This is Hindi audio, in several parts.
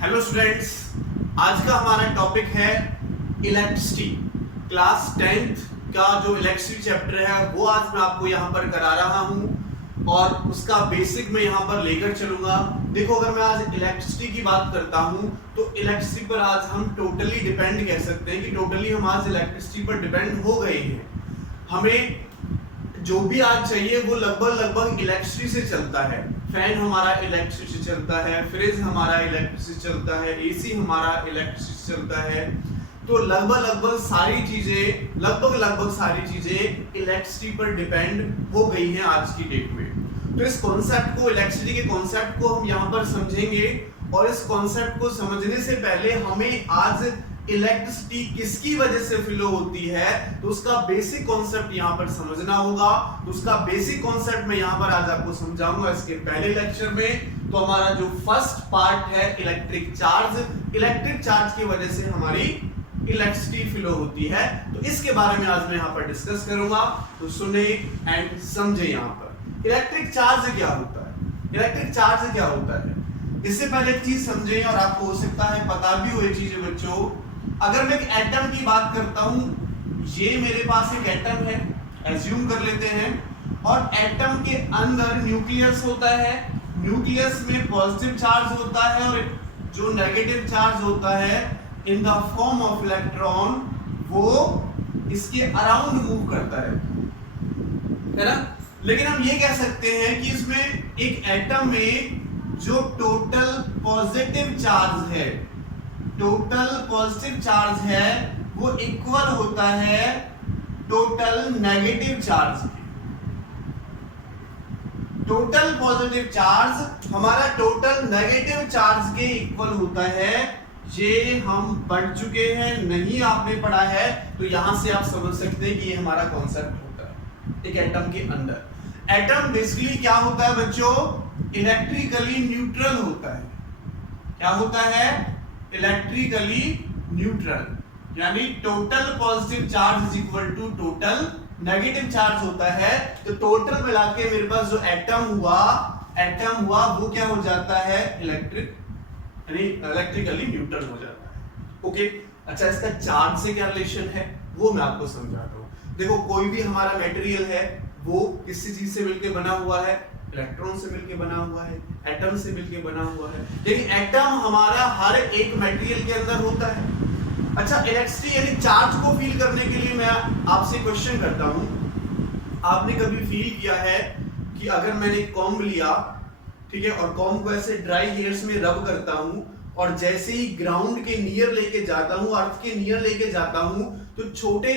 हेलो स्टूडेंट्स, आज का हमारा टॉपिक है इलेक्ट्रिसिटी। क्लास 10th का जो इलेक्ट्रिसिटी चैप्टर है वो आज मैं आपको यहाँ पर करा रहा हूँ और उसका बेसिक मैं यहाँ पर लेकर चलूंगा। देखो, अगर मैं आज इलेक्ट्रिसिटी की बात करता हूँ तो इलेक्ट्रिसिटी पर आज हम टोटली डिपेंड कह सकते हैं कि टोटली हम आज इलेक्ट्रिसिटी पर डिपेंड हो गए हैं। हमें जो भी आज चाहिए वो लगभग इलेक्ट्रिसिटी से चलता है। फैन हमारा इलेक्ट्रिसिटी से चलता है, फ्रिज हमारा इलेक्ट्रिसिटी से चलता है, एसी हमारा इलेक्ट्रिसिटी से चलता है। तो लगभग सारी चीजें इलेक्ट्रिसिटी पर डिपेंड हो गई हैं आज की डेट में। तो इस कॉन्सेप्ट को, इलेक्ट्रिसिटी के कॉन्सेप्ट को हम यहाँ पर समझेंगे और इस कॉन्सेप्ट को समझने से पहले हमें आज इलेक्ट्रिसिटी किसकी वजह से फ्लो होती है तो उसका बेसिक कॉन्सेप्ट यहाँ पर समझना होगा। तो उसका बेसिक कॉन्सेप्ट मैं यहाँ पर आज आपको समझाऊंगा इसके पहले लेक्चर में। तो हमारा जो फर्स्ट पार्ट है इलेक्ट्रिक चार्ज की वजह से हमारी इलेक्ट्रिसिटी फ्लो होती है, तो इसके बारे में आज मैं यहाँ पर डिस्कस करूंगा। तो सुने एंड समझे। यहाँ पर इलेक्ट्रिक चार्ज क्या होता है, इससे पहले एक चीज समझें और आपको हो सकता है पता भी हो ये चीजें बच्चों। अगर मैं एक एटम की बात करता हूं, ये मेरे पास एक एटम है, एज्यूम कर लेते हैं, और एटम के अंदर न्यूक्लियस होता है। न्यूक्लियस में पॉजिटिव चार्ज होता है और जो नेगेटिव चार्ज होता है in the form of electron वो इसके अराउंड मूव करता है ना। लेकिन हम ये कह सकते हैं कि इसमें एक एटम में जो टोटल पॉजिटिव चार्ज है वो इक्वल होता है टोटल नेगेटिव चार्ज के। टोटल पॉजिटिव चार्ज हमारा टोटल नेगेटिव चार्ज के इक्वल होता है। ये हम पढ़ चुके हैं, नहीं आपने पढ़ा है तो यहां से आप समझ सकते हैं कि ये हमारा कॉन्सेप्ट होता है एक एटम के अंदर। एटम बेसिकली क्या होता है बच्चों, इलेक्ट्रिकली न्यूट्रल होता है। क्या होता है, इलेक्ट्रिकली न्यूट्रल, यानी total positive charge is equal to total negative charge होता है। तो टोटल मिला के मेरे पास जो एटम हुआ वो क्या हो जाता है, इलेक्ट्रिकली न्यूट्रल हो जाता है। ओके, अच्छा, इसका चार्ज से क्या रिलेशन है वो मैं आपको समझाता हूं। देखो, कोई भी हमारा मटेरियल है वो किसी चीज से मिलकर बना हुआ है, इलेक्ट्रॉन से मिलकर बना हुआ है, एटम से मिलकर बना हुआ है। लेकिन एटम हमारा हर एक मटेरियल के अंदर होता है। अच्छा, इलेक्ट्रिसिटी यानी चार्ज को फील करने के लिए मैं आपसे क्वेश्चन करता हूं, आपने कभी फील किया है कि अगर मैंने कॉम्ब लिया, ठीक है, और कॉम्ब को ऐसे ड्राई हेयर्स में रब करता हूं और जैसे ही ग्राउंड के नियर लेके जाता हूं, अर्थ के नियर लेके जाता हूं, तो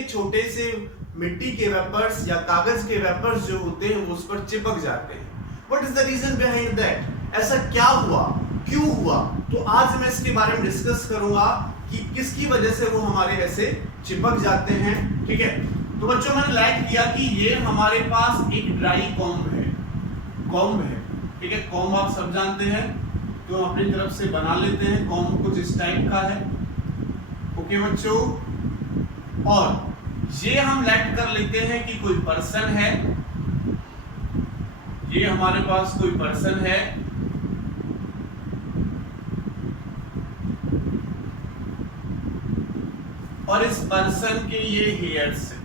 छोटे से मिट्टी के वेपर्स या कागज के वेपर्स जो होते हैं वो उस पर चिपक जाते हैं। What is the reason behind that? ऐसा क्या हुआ, क्यों हुआ? तो आज मैं इसके बारे में डिस्कस करूंगा कि किसकी वजह से वो हमारे ऐसे चिपक जाते हैं। ठीक है, तो बच्चों मैंने लाइक किया कि ये हमारे पास एक ड्राई कॉम्ब है। ठीक है, कॉम्ब आप सब जानते हैं, तो अपनी तरफ से बना लेते हैं। कॉम्ब कुछ इस टाइप का है। ओके बच्चों, और ये हम लेट कर लेते हैं कि कोई पर्सन है, ये हमारे पास कोई पर्सन है, और इस पर्सन के ये हेयर्स हैं।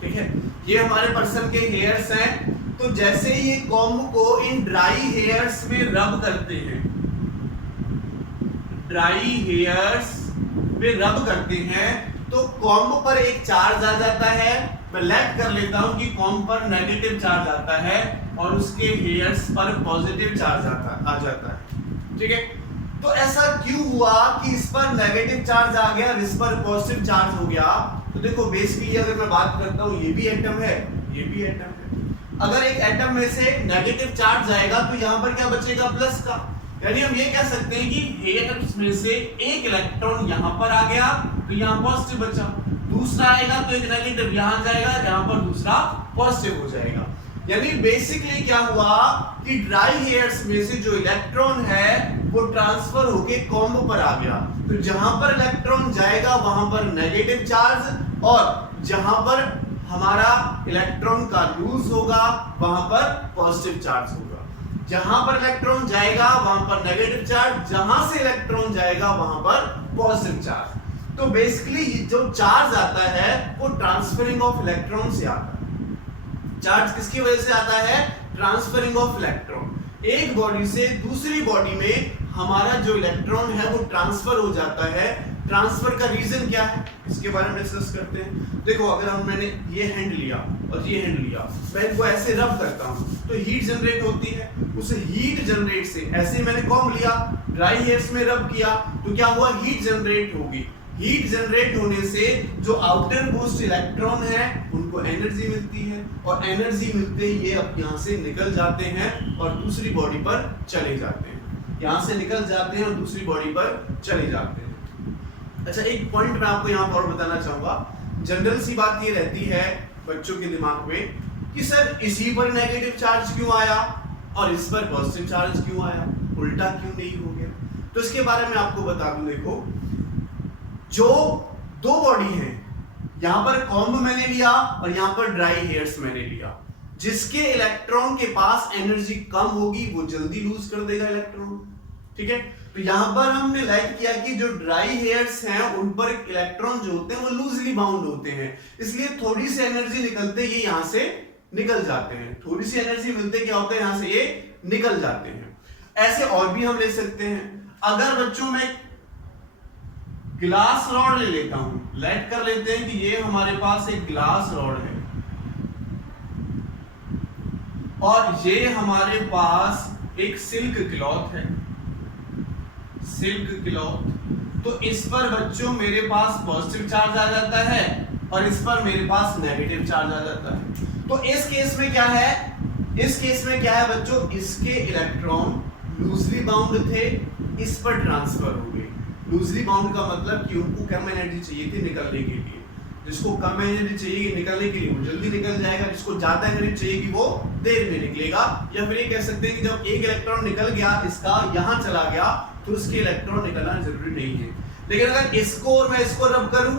ठीक है, ये हमारे पर्सन के हेयर्स हैं। तो जैसे ही ये कॉम्ब को इन ड्राई हेयर्स में रब करते हैं, तो कॉम्ब पर एक चार्ज आ जाता है। मैं लेट कर लेता हूं कि कॉम्ब पर नेगेटिव चार्ज आता है और उसके हेयर्स पर पॉजिटिव चार्ज आ जाता है। ठीक है, तो ऐसा क्यों हुआ कि इस पर नेगेटिव चार्ज आ गया और इस पर पॉजिटिव चार्ज हो गया? तो देखो, बेसिकली अगर मैं बात करता हूं, ये भी एटम है, ये भी एटम है। अगर एक एटम में से नेगेटिव चार्ज आएगा तो यहां पर क्या बचेगा, प्लस का। यानी हम ये कह सकते हैं कि हेयर्स में से एक इलेक्ट्रॉन यहां पर आ गया तो यहां पॉजिटिव बचा, दूसरा आएगा तो एक नेगेटिव यहां जाएगा, यहां पर दूसरा पॉजिटिव हो जाएगा। यानी बेसिकली क्या हुआ कि ड्राई हेयर्स में से जो इलेक्ट्रॉन है वो ट्रांसफर होके कॉम्ब पर आ गया। तो जहां पर इलेक्ट्रॉन जाएगा वहां पर नेगेटिव चार्ज, और जहां पर हमारा इलेक्ट्रॉन का लूज होगा वहां पर पॉजिटिव चार्ज होगा। जहां पर इलेक्ट्रॉन जाएगा वहां पर नेगेटिव चार्ज, जहां से इलेक्ट्रॉन जाएगा वहां पर पॉजिटिव चार्ज। तो बेसिकली जो चार्ज आता है वो ट्रांसफरिंग ऑफ इलेक्ट्रॉन से आता है। चार्ज किसकी वजह से आता है? Transferring of electron. एक बॉडी से दूसरी बॉडी में हमारा जो इलेक्ट्रॉन है वो ट्रांसफर हो जाता है। ट्रांसफर का रीजन क्या है इसके बारे में डिस्कस करते हैं। देखो अगर मैंने ये हैंड लिया और ये हैंड लिया, मैं इनको ऐसे रब करता हूं तो हीट जनरेट होती है। उस हीट जनरेट से ऐसे मैंने कॉम्ब लिया, ड्राई हेयर्स में रब किया तो क्या हुआ? हीट जनरेट होगी। हीट जनरेट होने से जो आउटर मोस्ट इलेक्ट्रॉन है उनको एनर्जी मिलती है और एनर्जी मिलते ही ये अब यहाँ से निकल जाते हैं और दूसरी बॉडी पर चले जाते हैं। यहाँ से निकल जाते हैं और दूसरी बॉडी पर चले जाते हैं। अच्छा, एक पॉइंट मैं आपको यहाँ पर बताना चाहूंगा। जनरल सी बात ये रहती है बच्चों के दिमाग में कि सर इसी पर नेगेटिव चार्ज क्यों आया और इस पर पॉजिटिव चार्ज क्यों आया, उल्टा क्यों नहीं हो गया? तो इसके बारे में आपको बता दूं। देखो, जो दो बॉडी है, यहाँ पर कॉम्ब मैंने लिया और यहाँ पर ड्राई हेयर्स मैंने लिया, जिसके इलेक्ट्रॉन के पास एनर्जी कम होगी वो जल्दी लूज कर देगा इलेक्ट्रॉन। ठीक है, तो यहां पर हमने लाइक किया कि जो ड्राई हेयर्स हैं उन पर इलेक्ट्रॉन जो होते हैं वो लूजली बाउंड होते हैं, इसलिए थोड़ी सी एनर्जी निकलते ये यहां से निकल जाते हैं। थोड़ी सी एनर्जी मिलते क्या होता है? यहां से ये निकल जाते हैं। ऐसे और भी हम ले सकते हैं। अगर बच्चों में ग्लास रॉड ले लेता हूं, लेट कर लेते हैं कि ये हमारे पास एक ग्लास रॉड है और ये हमारे पास एक सिल्क क्लॉथ है, सिल्क क्लॉथ। तो इस पर बच्चों मेरे पास पॉजिटिव चार्ज आ जाता है और इस पर मेरे पास नेगेटिव चार्ज आ जाता है। तो इस केस में क्या है? इस केस में क्या है बच्चों? इसके इलेक्ट्रॉन लूजली बाउंड थे, इस पर ट्रांसफर हो गए। लूजली बाउंड का मतलब कि उनको कम एनर्जी चाहिए थी निकलने के लिए। जिसको कम एनर्जी चाहिए निकलने के लिए वो जल्दी निकल जाएगा, जिसको ज्यादा एनर्जी चाहिए कि वो देर में निकलेगा। या फिर ये कह सकते हैं कि जब एक इलेक्ट्रॉन निकल गया इसका, यहां चला गया, तो उसके इलेक्ट्रॉन निकलना जरूरी नहीं है। लेकिन अगर इसको और मैं इसको रब करूं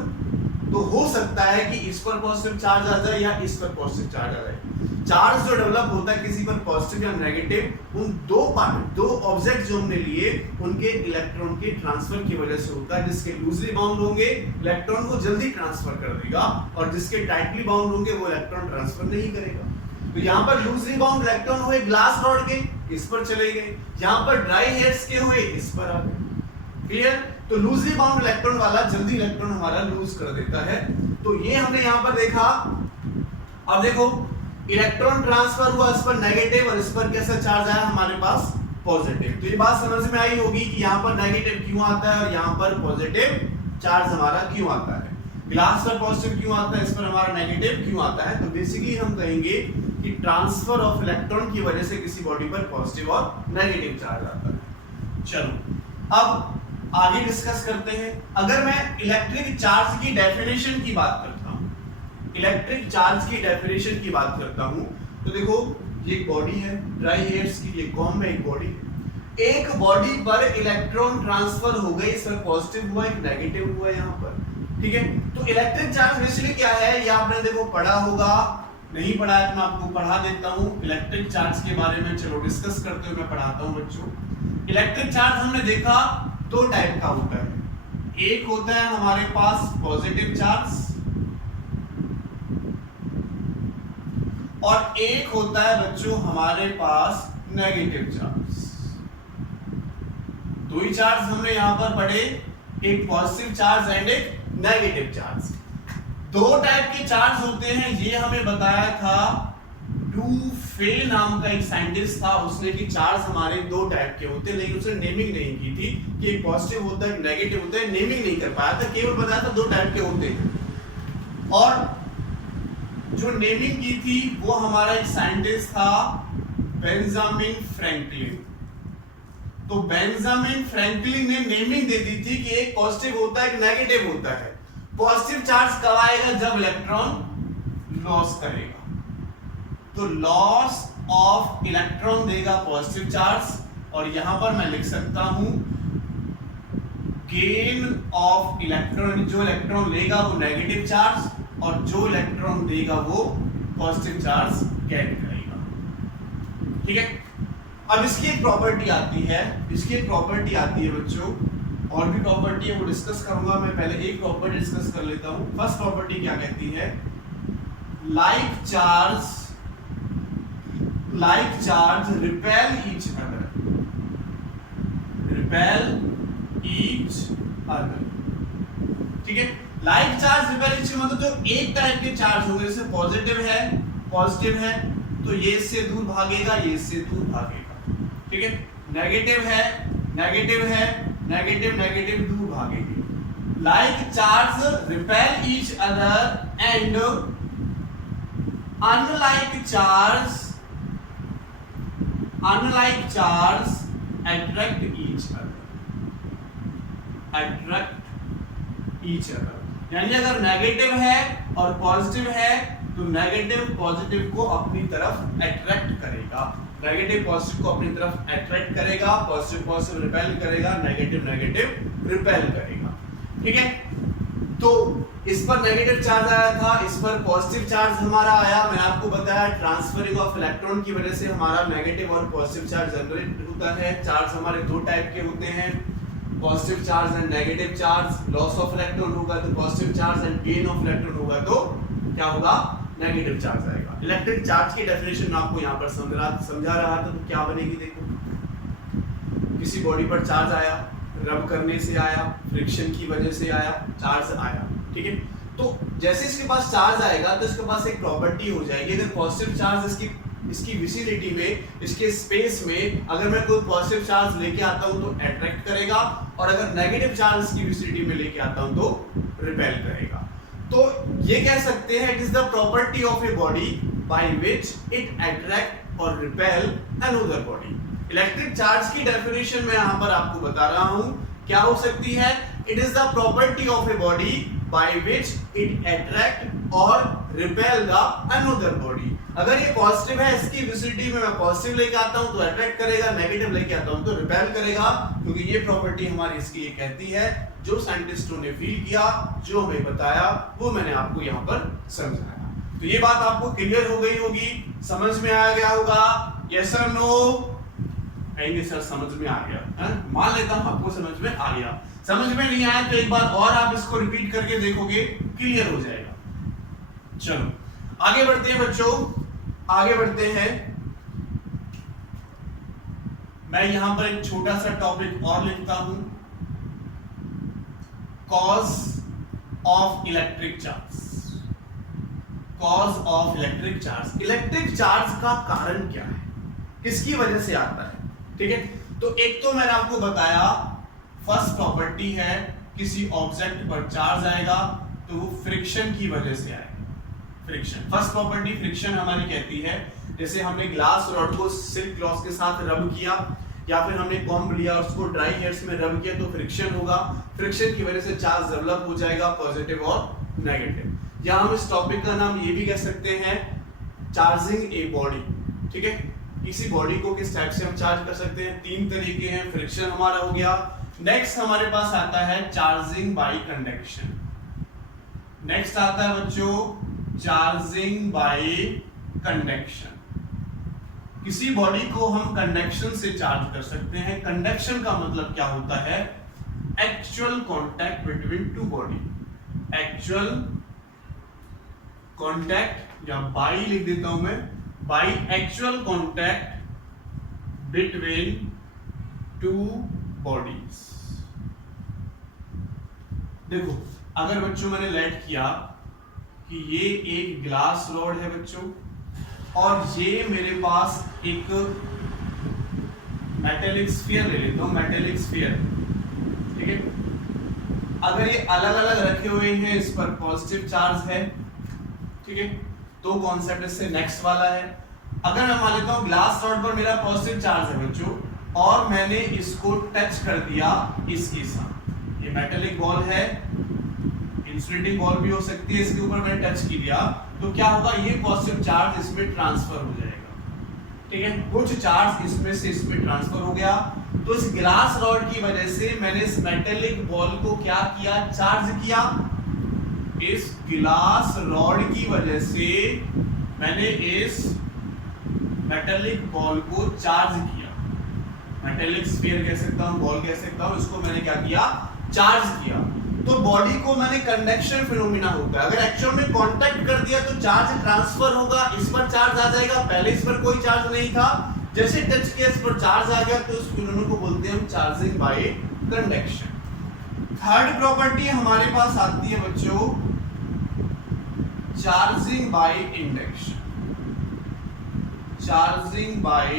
तो हो सकता है कि इस पर पॉजिटिव चार्ज आ जाए या इस पर पॉजिटिव चार्ज आ जाए। चार्ज जो डेवलप होता है किसी पर पॉजिटिव या नेगेटिव, उन दो ऑब्जेक्ट जो हमने लिए उनके इलेक्ट्रॉन के ट्रांसफर की वजह से होता है। जिसके लूजली बाउंड होंगे इलेक्ट्रॉन को जल्दी ट्रांसफर कर देगा और जिसके टाइटली बाउंड होंगे वो इलेक्ट्रॉन ट्रांसफर नहीं करेगा। तो यहाँ पर लूजली बाउंड इलेक्ट्रॉन हुए ग्लास रॉड के, इस पर चले गए। यहाँ पर ड्राई हेयर्स के हुए, इस पर आ गए। क्लियर? तो लूजली बाउंड इलेक्ट्रॉन वाला जल्दी इलेक्ट्रॉन हमारा लूज कर देता है। तो ये हमने यहाँ पर देखा। अब देखो, इलेक्ट्रॉन ट्रांसफर हुआ, इस पर नेगेटिव और इस पर कैसा चार्ज आया हमारे पास? पॉजिटिव। तो ये बात समझ में आई होगी कि यहाँ पर नेगेटिव क्यों आता है और यहाँ पर पॉजिटिव चार्ज हमारा क्यों आता है। ग्लास पर पॉजिटिव क्यों आता है, इस पर हमारा नेगेटिव क्यों आता है? तो बेसिकली हम कहेंगे कि ट्रांसफर ऑफ इलेक्ट्रॉन की वजह से किसी बॉडी पर पॉजिटिव और नेगेटिव चार्ज आता है। चलो अब आगे डिस्कस करते हैं। अगर मैं इलेक्ट्रिक चार्ज की डेफिनेशन की बात करता हूं, इलेक्ट्रिक चार्ज की डेफिनेशन की बात करता हूं, तो देखो ये एक बॉडी है, ड्राई हेयर्स की, ये कॉम्ब में एक बॉडी है। एक बॉडी पर इलेक्ट्रॉन ट्रांसफर हो गए, इस पर पॉजिटिव हुआ, एक नेगेटिव हुआ यहाँ पर। ठीक है, तो इलेक्ट्रिक चार्ज बेसिकली क्या है ये आपने देखो पढ़ा होगा, नहीं पढ़ा है तो मैं आपको पढ़ा देता हूं। इलेक्ट्रिक चार्ज के बारे में चलो डिस्कस करते हुए मैं पढ़ाता हूं बच्चों। इलेक्ट्रिक चार्ज हमने देखा दो टाइप का होता है। एक होता है हमारे पास पॉजिटिव चार्ज और एक होता है बच्चों हमारे पास नेगेटिव चार्ज। दो ही चार्ज हमने यहां पर पढ़े, एक पॉजिटिव चार्ज एंड एक नेगेटिव चार्ज। दो टाइप के चार्ज होते हैं, ये हमें बताया था डू फे नाम का एक साइंटिस्ट था, उसने कि चार्ज हमारे दो टाइप के होते हैं, लेकिन उसने नेमिंग नहीं की थी कि एक पॉजिटिव होता है एक नेगेटिव होता है, नेमिंग नहीं कर पाया था, केवल बताया था दो टाइप के होते हैं। और जो नेमिंग की थी वो हमारा एक साइंटिस्ट था बेंजामिन फ्रैंकलिन। तो बेंजामिन फ्रैंकलिन ने नेमिंग दे दी थी कि एक पॉजिटिव होता है एक नेगेटिव होता है। पॉजिटिव चार्ज कब आएगा? जब इलेक्ट्रॉन लॉस करेगा। तो लॉस ऑफ इलेक्ट्रॉन देगा पॉजिटिव चार्ज, और यहां पर मैं लिख सकता हूं गेन ऑफ इलेक्ट्रॉन। जो इलेक्ट्रॉन लेगा वो नेगेटिव चार्ज और जो इलेक्ट्रॉन देगा वो पॉजिटिव चार्ज गेन करेगा। ठीक है, अब इसकी एक प्रॉपर्टी आती है, बच्चों, और भी प्रॉपर्टी है वो डिस्कस करूंगा। मैं पहले एक प्रॉपर्टी डिस्कस कर लेता हूं। फर्स्ट प्रॉपर्टी क्या कहती है, like charge repel each other, ठीक है। लाइक चार्ज रिपेल ईच मतलब जो एक टाइप के चार्ज होंगे, जैसे पॉजिटिव है तो ये इससे दूर भागेगा, ये इससे दूर भागेगा, ठीक है। नेगेटिव दूर भागेंगे। Like charge repel each other and unlike charge attract each other. यानी अगर नेगेटिव है और पॉजिटिव है तो नेगेटिव पॉजिटिव को अपनी तरफ अट्रैक्ट करेगा, पॉजिटिव रिपेल करेगा, नेगेटिव रिपेल करेगा, ठीक है। तो इस पर नेगेटिव चार्ज आया था, इस पर पॉजिटिव चार्ज हमारा आया। मैंने आपको बताया ट्रांसफरिंग ऑफ इलेक्ट्रॉन की वजह से हमारा नेगेटिव और पॉजिटिव चार्ज जनरेट होता है। चार्ज हमारे दो टाइप के होते हैं, positive charge and negative charge. Loss of electron होगा तो positive charge and gain of electron होगा तो क्या होगा, नेगेटिव चार्ज आएगा। इलेक्ट्रिक चार्ज की डेफिनेशन मैं आपको यहाँ पर समझा रहा था, तो क्या बनेगी देखो, किसी बॉडी पर चार्ज आया, रब करने से आया, फ्रिक्शन की वजह से आया, चार्ज आया, ठीक है। तो जैसे इसके पास चार्ज आएगा तो इसके पास एक प्रॉपर्टी हो जाएगी, अगर पॉजिटिव चार्ज इसकी विसिनिटी में, इसके स्पेस में अगर मैं कोई पॉजिटिव चार्ज लेके आता हूं तो अट्रैक्ट करेगा, और अगर नेगेटिव चार्ज इसकी विसिनिटी में लेके आता हूं तो रिपेल करेगा। तो ये कह सकते हैं it is the property of a body by which it attract और repel another body. Electric charge की डेफिनेशन मैं यहां पर आपको बता रहा हूं, क्या हो सकती है, it is the property of a body by which it attract और repel the another body। अगर ये पॉजिटिव है, इसकी विसिनिटी में मैं पॉजिटिव लेके आता हूं तो अट्रैक्ट करेगा, नेगेटिव लेके आता हूं तो रिपेल करेगा, क्योंकि ये प्रॉपर्टी हमारी इसकी ये कहती है। जो साइंटिस्टों ने फील किया, जो हमें बताया, वो मैंने आपको यहाँ पर समझाया। तो ये बात आपको क्लियर हो गई होगी, समझ में आ गया होगा, यस और नो? कहेंगे सर समझ में आ गया, मान लेता हूं आपको समझ में आ गया। समझ में नहीं आया तो एक बार और आप इसको रिपीट करके देखोगे, क्लियर हो जाएगा। चलो आगे बढ़ते हैं बच्चों, आगे बढ़ते हैं। मैं यहां पर एक छोटा सा टॉपिक और लिखता हूं, cause of electric charge. Cause of electric charge, electric charge का कारण क्या है, किसकी वजह से आता है, ठीक है। तो एक तो मैंने आपको बताया फर्स्ट प्रॉपर्टी है, किसी ऑब्जेक्ट पर चार्ज आएगा तो वो फ्रिक्शन की वजह से आएगा। फ्रिक्शन, फर्स्ट प्रॉपर्टी फ्रिक्शन हमारी कहती है, जैसे हमने ग्लास रॉड को सिल्क क्लॉथ के साथ रब किया, या फिर हमने कॉम्ब लिया और उसको ड्राई हेयर्स में रब किया तो फ्रिक्शन होगा। फ्रिक्शन की वजह से चार्ज डेवलप हो जाएगा, पॉजिटिव और नेगेटिव। या हम इस टॉपिक का नाम ये भी कह सकते हैं चार्जिंग ए बॉडी, ठीक है। किसी बॉडी को किस टाइप से हम चार्ज कर सकते हैं, तीन तरीके हैं। फ्रिक्शन हमारा हो गया। नेक्स्ट हमारे पास आता है चार्जिंग बाय कंडक्शन। नेक्स्ट आता है बच्चों चार्जिंग बाय कंडक्शन। किसी बॉडी को हम कंडक्शन से चार्ज कर सकते हैं। कंडक्शन का मतलब क्या होता है, actual contact between two body. Actual contact, या बाई लिख देता हूं मैं, by actual contact between two bodies. देखो अगर बच्चों मैंने लेट किया कि ये एक ग्लास रॉड है बच्चों, और ये मेरे पास एक मेटेलिक स्फीयर ले लेता हूं, मेटेलिक स्फीयर, ठीक है। अगर ये अलग अलग रखे हुए हैं, इस पर पॉजिटिव चार्ज है, ठीक है, तो कॉन्सेप्ट इससे नेक्स्ट वाला है। अगर मैं मान लेता हूं ग्लास रॉड पर मेरा पॉजिटिव चार्ज है बच्चों, और मैंने इसको टच कर दिया इसके साथ, ये मेटेलिक बॉल है, इंसुलेटिंग बॉल भी हो सकती है, इसके ऊपर मैंने टच किया तो क्या होगा, ये पॉजिटिव चार्ज इसमें ट्रांसफर हो जाएगा, ठीक है। कुछ चार्ज इसमें से इसमें ट्रांसफर हो गया, तो इस ग्लास रॉड की वजह से मैंने इस मेटेलिक बॉल को क्या किया, चार्ज किया। इस ग्लास रॉड की वजह से मैंने इस मेटेलिक बॉल को चार्ज किया। मेटेलिक स्फीयर कह सकता हूं, बॉल कह सकता हूं, इसको मैंने क्या किया, चार्ज किया। तो बॉडी को मैंने कंडक्शन फिनोमिना होता है, अगर एक्चुअल में कांटेक्ट कर दिया तो चार्ज ट्रांसफर होगा, इस पर चार्ज आ जाएगा, पहले इस पर कोई चार्ज नहीं था, जैसे टच किया इस पर चार्ज आ गया, तो उस फिनोमिना को बोलते हैं हम charging by conduction. Third property हमारे पास आती है बच्चों charging by induction. Charging by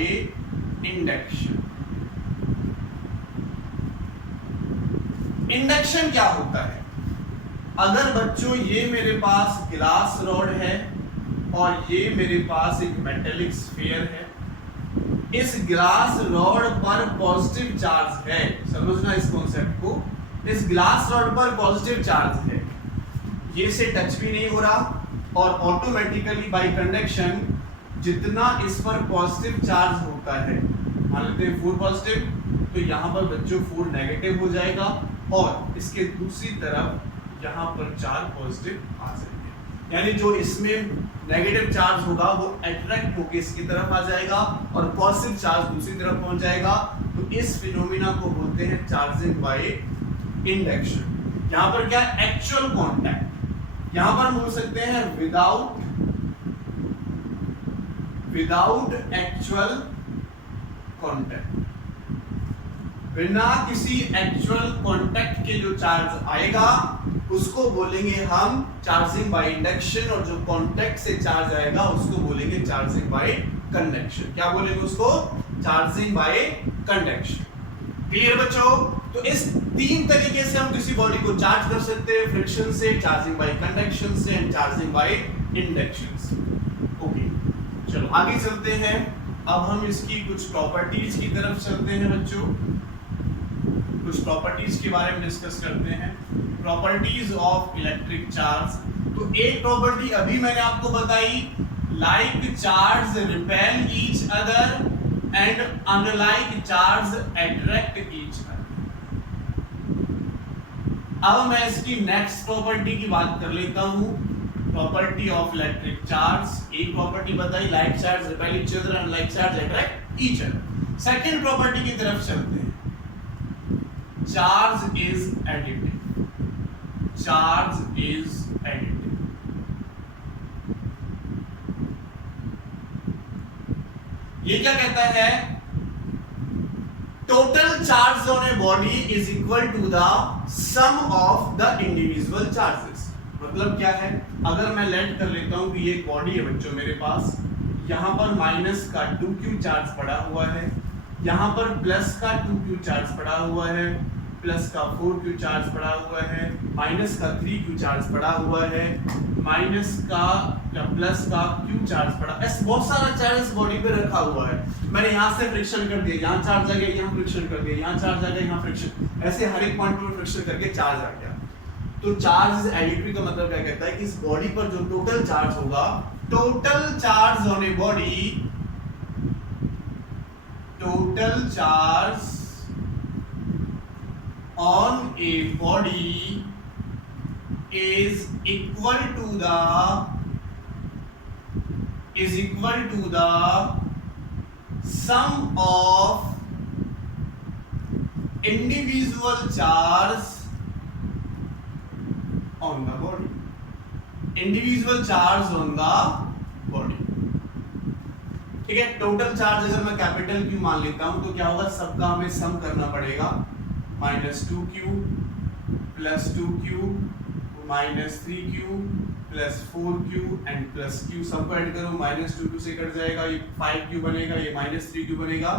induction. Induction क्या होता है? अगर बच्चों ये मेरे पास ग्लास रॉड है और ये मेरे पास एक मेटेलिक स्फीयर है, इस ग्लास रॉड पर पॉजिटिव चार्ज है, समझना इस कॉन्सेप्ट को, इस ग्लास रॉड पर पॉजिटिव चार्ज है, ये से टच भी नहीं हो रहा और ऑटोमेटिकली बाय कंडक्शन जितना इस पर पॉजिटिव चार्ज होता है, मान लेते हैं 4 पॉजिटिव, तो यहां पर बच्चों 4 नेगेटिव हो जाएगा और इसके दूसरी तरफ यहां पर 4 पॉजिटिव आ जाएंगे, यानी जो इसमें नेगेटिव चार्ज होगा वो अट्रैक्ट होकर इसकी तरफ आ जाएगा और पॉजिटिव चार्ज दूसरी तरफ पहुंच जाएगा। तो इस फिनोमिना को बोलते हैं चार्जिंग बाय इंडक्शन। यहां पर क्या, एक्चुअल कांटेक्ट, यहां पर बोल सकते हैं विदाउट एक्चुअल कांटेक्ट, बिना किसी एक्चुअल कांटेक्ट के जो चार्ज आएगा उसको बोलेंगे हम चार्जिंग बाय इंडक्शन, और जो कांटेक्ट से चार्ज आएगा उसको बोलेंगे चार्जिंग बाय कंडक्शन। क्या बोलेंगे उसको? Charging by conduction. क्लियर बच्चों? तो इस 3 तरीके से हम किसी बॉडी को चार्ज कर सकते हैं, फ्रिक्शन से, चार्जिंग बाय कंडक्शन से एंड चार्जिंग बाय इंडक्शन से। ओके, चलो आगे चलते हैं। अब हम इसकी कुछ प्रॉपर्टीज की तरफ चलते हैं बच्चों, कुछ प्रॉपर्टीज के बारे में डिस्कस करते हैं। Properties of electric charge. तो एक प्रॉपर्टी अभी मैंने आपको बताई, like charge repel each other and unlike charge attract each other. अब मैं इसकी नेक्स्ट प्रॉपर्टी की बात कर लेता हूं, प्रॉपर्टी ऑफ इलेक्ट्रिक चार्ज। एक प्रॉपर्टी बताई, like charge repel each other, unlike charge attract each other. Second property की तरफ चलते हैं, charge is additive. Charge is additive. ये क्या कहता है? Total charge on a body is equal to the sum of the individual charges. मतलब क्या है? अगर मैं लेट कर लेता हूं कि ये बॉडी है बच्चों मेरे पास, यहां पर माइनस का 2q चार्ज पड़ा हुआ है, यहां पर प्लस का 2q चार्ज पड़ा हुआ है, प्लस का 4q चार्ज पड़ा हुआ है, माइनस का 3q चार्ज पड़ा हुआ है, माइनस का या प्लस का q चार्ज पड़ा, ऐसे बहुत सारा चार्ज बॉडी पे रखा हुआ है। मैंने यहां से फ्रिक्शन कर दिया, यहां चार्ज आ गया, यहां फ्रिक्शन कर दिया, यहां चार्ज आ गया, यहां फ्रिक्शन, ऐसे हर एक पॉइंट पर फ्रिक्शन करके चार्ज आ गया। तो चार्ज इज एडिटिव का मतलब क्या कहता है कि इस बॉडी पर जो टोटल चार्ज होगा, total charge on a body, total charge on a body is equal to the sum of individual charge on the body. Individual charge on the body. ठीक है, टोटल चार्ज अगर मैं कैपिटल Q मान लेता हूं तो क्या होगा, सबका हमें सम करना पड़ेगा। -2q plus 2q minus 3q plus 4q and plus q, सबको ऐड करो, -2q से कट जाएगा, ये 5q बनेगा, ये -3q बनेगा,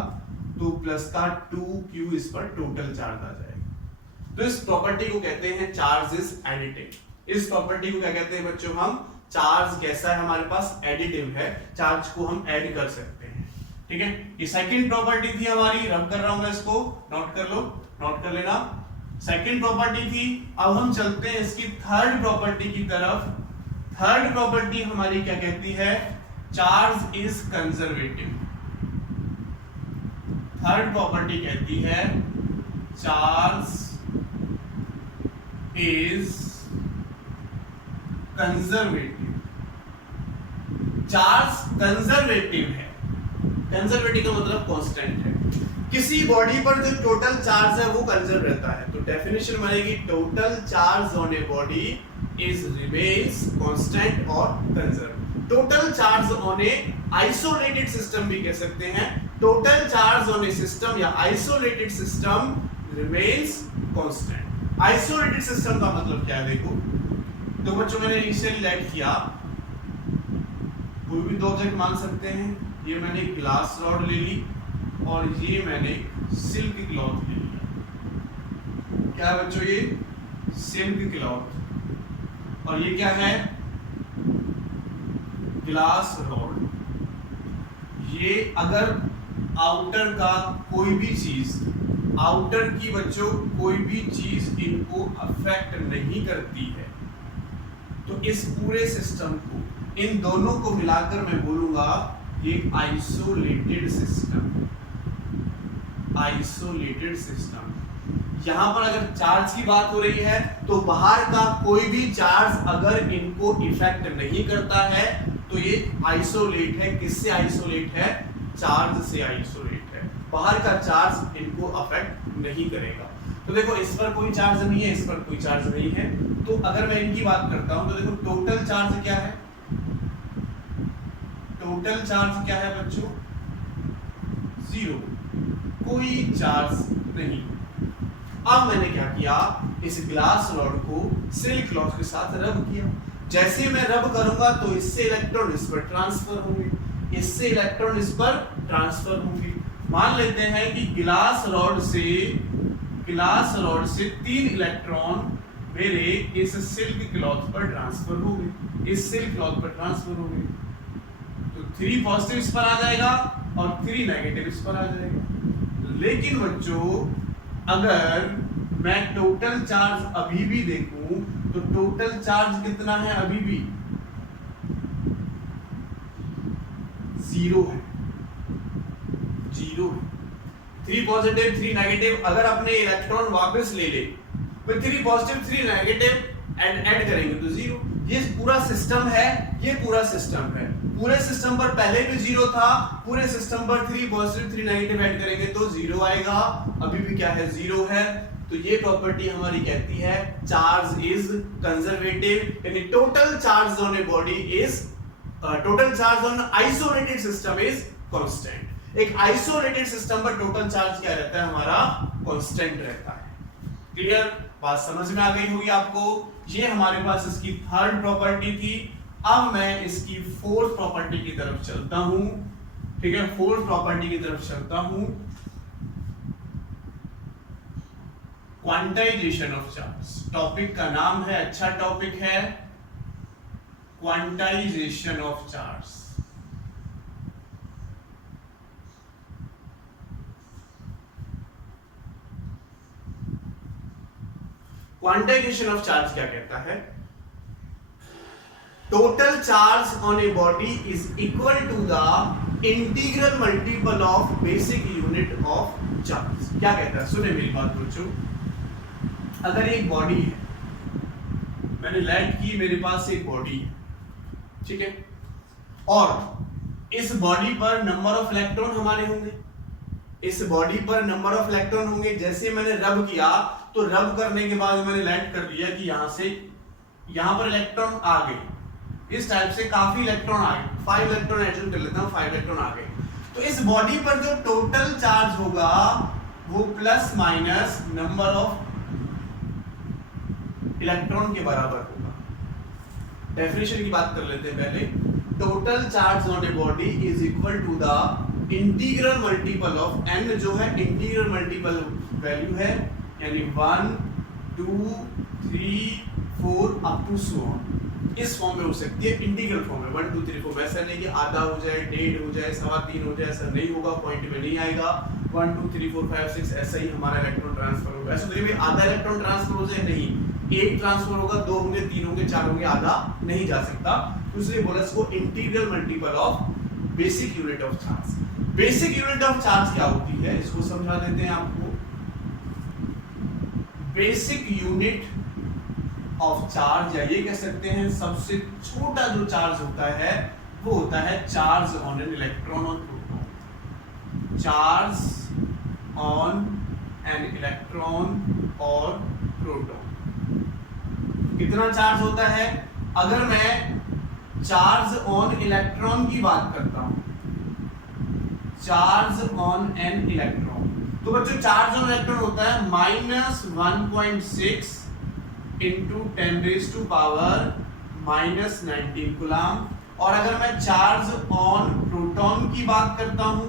तो प्लस का 2q इस पर टोटल चार्ज आ जाएगा। तो इस प्रॉपर्टी को कहते हैं चार्ज इज एडिटिव। इस प्रॉपर्टी को क्या कहते हैं बच्चों हम? चार्ज कैसा है हमारे पास? एडिटिव है, चार्ज को हम ऐड कर सकते हैं। ठीक है, ये सेकंड प्रॉपर्टी थी हमारी, रब कर रहा हूं मैं इसको, नोट कर लो, नोट कर लेना, सेकंड प्रॉपर्टी थी। अब हम चलते हैं इसकी थर्ड प्रॉपर्टी की तरफ। थर्ड प्रॉपर्टी हमारी क्या कहती है? Charge is conservative. Third property कहती है charge is conservative. Charge conservative है, कंजर्वेटिव का मतलब कांस्टेंट है। किसी बॉडी पर जो टोटल चार्ज है वो कंजर्व रहता है। तो डेफिनेशन बनेगी total charge on a body is remains constant और conserve. Total charge on a isolated system भी कह सकते हैं, total charge on a system या isolated system remains constant. Isolated system का मतलब क्या है देखो, तो बच्चों मैंने इनिशियली लाइट किया, कोई भी दो ऑब्जेक्ट मान सकते हैं, ये मैंने ग्लास रॉड ले ली और ये मैंने सिल्क क्लॉथ ले लिया। क्या है बच्चों, ये सिल्क क्लॉथ और ये क्या है, ग्लास रॉड। ये अगर आउटर का कोई भी चीज, आउटर की बच्चों कोई भी चीज इनको अफेक्ट नहीं करती है, तो इस पूरे सिस्टम को, इन दोनों को मिलाकर मैं बोलूंगा ये आइसोलेटेड सिस्टम। Isolated system. यहां पर अगर चार्ज की बात हो रही है तो बाहर का कोई भी चार्ज अगर इनको इफेक्ट नहीं करता है तो ये आइसोलेट है। किससे आइसोलेट है? चार्ज से आइसोलेट है। बाहर का चार्ज इनको अफेक्ट नहीं करेगा। तो देखो इस पर कोई चार्ज नहीं है, इस पर कोई चार्ज नहीं है, तो अगर मैं इनकी बात करता हूं तो देखो टोटल चार्ज क्या है, टोटल चार्ज क्या है बच्चों? 0, कोई चार्ज नहीं। अब मैंने क्या किया, इस ग्लास रॉड को सिल्क क्लॉथ के साथ रब किया। जैसे मैं रब करूंगा तो इससे इलेक्ट्रॉन इस पर ट्रांसफर होंगे, इससे इलेक्ट्रॉन इस पर ट्रांसफर होंगे। मान लेते हैं कि ग्लास रॉड से 3 इलेक्ट्रॉन मेरे इस सिल्क क्लॉथ पर ट्रांसफर हो गए, इस सिल्क क्लॉथ पर ट्रांसफर हो गए। तो 3 पॉजिटिव इस पर आ जाएगा और 3 नेगेटिव इस पर आ जाएगा। लेकिन बच्चों अगर मैं टोटल चार्ज अभी भी देखूं तो टोटल चार्ज कितना है? अभी भी 0 है, 0 है। 3 पॉजिटिव 3 नेगेटिव, अगर अपने इलेक्ट्रॉन वापस ले ले, 3 पॉजिटिव 3 नेगेटिव ऐड करेंगे तो 0। ये पूरा सिस्टम है, ये पूरा सिस्टम है। पूरे सिस्टम पर पहले भी 0 था, पूरे सिस्टम पर 3 पॉजिटिव 3 नेगेटिव ऐड करेंगे तो 0 आएगा। अभी भी क्या है? 0 है। तो ये प्रॉपर्टी हमारी कहती है चार्ज इज कंजर्वेटिव, यानी total charge on a body is, total charge on isolated system is constant. एक आइसोलेटेड सिस्टम पर टोटल चार्ज क्या रहता है? हमारा कांस्टेंट रहता है। क्लियर? बात समझ में आ गई होगी आपको। ये हमारे पास इसकी थर्ड प्रॉपर्टी थी। अब मैं इसकी फोर्थ प्रॉपर्टी की तरफ चलता हूं। ठीक है, फोर्थ प्रॉपर्टी की तरफ चलता हूं। क्वांटाइजेशन ऑफ चार्ज, टॉपिक का नाम है, अच्छा टॉपिक है, quantization of charge. Quantization of charge क्या कहता है? Total charge on a body is equal to the integral multiple of basic unit of charge. क्या कहता है? सुने मेरी बात बच्चों, अगर एक बॉडी है, मैंने लाइट की, मेरे पास एक बॉडी है, ठीक है, और इस बॉडी पर नंबर ऑफ इलेक्ट्रॉन हमारे होंगे, इस बॉडी पर नंबर ऑफ इलेक्ट्रॉन होंगे। जैसे मैंने रब किया तो रब करने के बाद मैंने लाइट कर दिया कि यहां से यहां पर इलेक्ट्रॉन आ गए, इस टाइप से काफी इलेक्ट्रॉन आ गए, 5 इलेक्ट्रॉन एज्यूम कर लेता हूं, 5 इलेक्ट्रॉन आ गए। तो इस बॉडी पर जो टोटल चार्ज होगा वो plus minus number of electron के बराबर होगा। डेफिनेशन की बात कर लेते हैं पहले। Total charge on a body is equal to the integral multiple of n, जो है इंटीग्रल मल्टीपल वैल्यू है, यानी 1 2 3 4 अप टू सो ऑन। इस फॉर्म में हो सकती है, इंटीग्रल फॉर्म में 1 2 3 4। वैसा नहीं कि आधा हो जाए, 1.5 हो जाए, 3.25 हो जाए, ऐसा नहीं होगा, पॉइंट में नहीं आएगा। 1 2 3 4 5 6 ऐसा ही हमारा इलेक्ट्रॉन ट्रांसफर होगा। ऐसा नहीं आधा इलेक्ट्रॉन ट्रांसफर हो जाए, नहीं, एक ट्रांसफर होगा, 2 होंगे, 3 होंगे, 4 होंगे, आधा नहीं जा सकता। तो इसलिए बोला इसको integral multiple of basic unit of charge. Basic unit of charge क्या होती है इसको समझा देते हैं आपको। बेसिक यूनिट ऑफ चार्ज, या ये कह सकते हैं सबसे छोटा जो चार्ज होता है वो होता है चार्ज ऑन एन इलेक्ट्रॉन और proton. Charge on an electron और प्रोटॉन। कितना चार्ज होता है? अगर मैं चार्ज ऑन इलेक्ट्रॉन की बात करता हूं, चार्ज ऑन एन इलेक्ट्रॉन, तो बच्चों चार्ज ऑन इलेक्ट्रॉन होता है -1.6 इंटू 10⁻⁻⁻19 कूलम। और अगर मैं चार्ज ऑन प्रोटॉन की बात करता हूं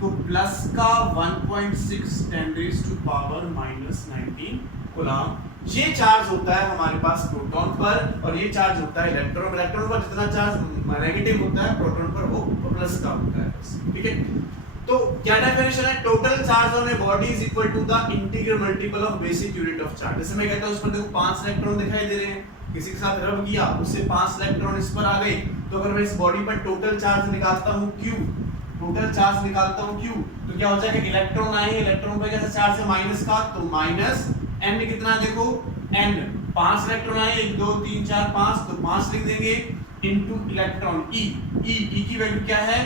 तो प्लस का 1.6 10⁻⁻19 कूलम। ये चार्ज होता है हमारे पास प्रोटॉन पर और ये चार्ज होता है इलेक्ट्रॉन। इलेक्ट्रॉन पर जितना चार्ज नेगेटिव होता है, प्रोटॉन पर वो प्लस का होता है, ठीक है। तो क्या डेफिनेशन है? Total charge on a body is equal to the integral multiple of basic unit of charge. जैसे मैं कहता हूं उस पर देखो 5 इलेक्ट्रॉन दिखाई दे रहे हैं, किसी के साथ रब किया उससे 5 इलेक्ट्रॉन इस पर आ गए, तो अगर मैं इस बॉडी पर टोटल चार्ज निकालता हूं Q, टोटल चार्ज निकालता हूं Q, तो क्या हो जाएगा? इलेक्ट्रॉन आए हैं, इलेक्ट्रॉन पे कैसा चार्ज है? माइनस का, तो माइनस n में कितना देखो n, 5 इलेक्ट्रॉन आए, 1 2 3 4 5, तो 5 लिख देंगे इनटू इलेक्ट्रॉन e की वैल्यू क्या है?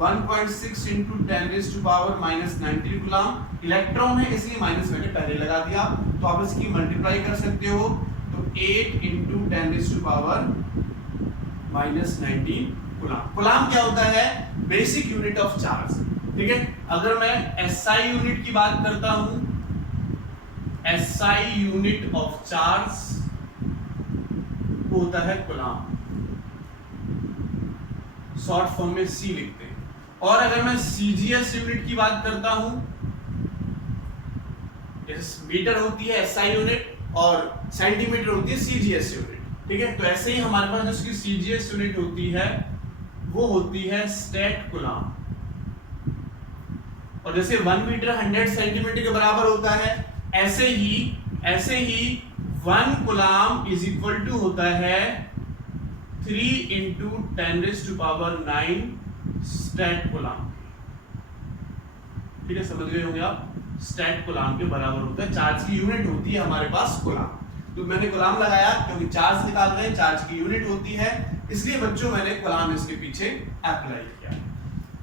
1.6 इंटू 10⁻⁻19 कूलम। इलेक्ट्रॉन है इसलिए माइनस मैंने पहले लगा दिया, तो आप इसकी मल्टीप्लाई कर सकते हो, तो 8 इंटू 10⁻⁻19 कूलम। कूलम क्या होता है? बेसिक यूनिट ऑफ चार्ज, ठीक है। अगर मैं SI यूनिट की बात करता हूं, SI यूनिट ऑफ चार्ज होता है कूलम, शॉर्ट फॉर्म में C लिखते हैं। और अगर मैं CGS यूनिट की बात करता हूं, मीटर होती है SI यूनिट और सेंटीमीटर होती है CGS यूनिट, ठीक है। तो ऐसे ही हमारे पास जिसकी CGS यूनिट होती है वो होती है स्टेट कूलम। और जैसे 1 मीटर 100 सेंटीमीटर के बराबर होता है, ऐसे ही 1 कूलम इज इक्वल टू होता है 3 इंटू 10⁻⁹ स्टेट कूलम, ठीक है, समझ गए होंगे आप। स्टेट कूलम के बराबर होता है, चार्ज की यूनिट होती है हमारे पास कूलम। तो मैंने कूलम लगाया क्योंकि चार्ज निकाल रहे हैं, चार्ज की यूनिट होती है, इसलिए बच्चों मैंने कूलम इसके पीछे अप्लाई किया।